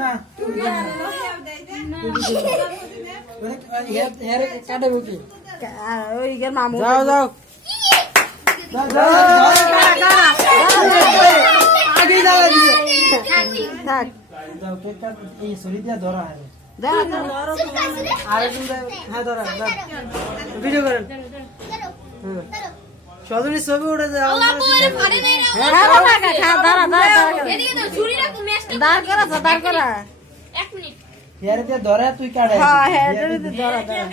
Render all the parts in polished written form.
না হেরে কাটে বুকি ওই গের মামু যাও যাও আগে যাও থাক যাও কেক কাট এই সরি দিয়া ধরা আছে দাও আরে তুমি হ্যাঁ ধরা ভিডিও করেন সদরি ছবি উঠে যায় হ্যাঁ দাঁড়া দাঁড় করা দাঁড় করা 1 মিনিট হেরে দিয়া ধরা তুই কাটে হ্যাঁ হ্যাঁ ধরা ধরা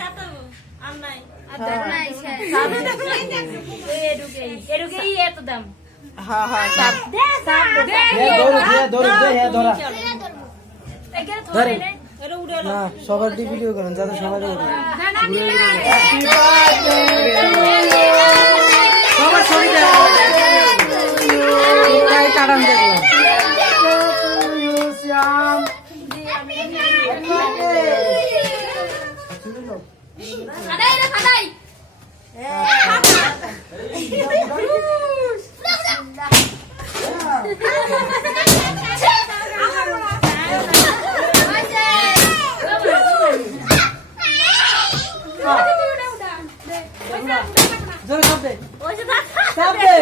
এডুকেই এত দাম হ্যাঁ হ্যাঁ সাপ হে ধরে হে ধরা ধরে না সবার ভিডিও করেন যাতে সবাই দেখে সবার ছবি দেয় কাটান দেখলাম শ্যাম খাদাই রে খাদাই জোরে চাপ দে ওই যে থাক চাপ দে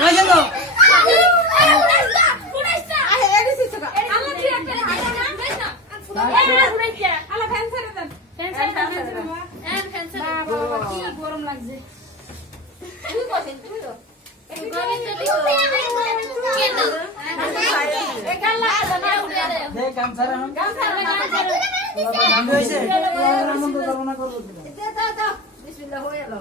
ওই যে তো গরম লাগছে দেখ কাম সারা হন গান হইছে আমরা মন তো করব না করব বিসমিল্লাহ হয়ে গেল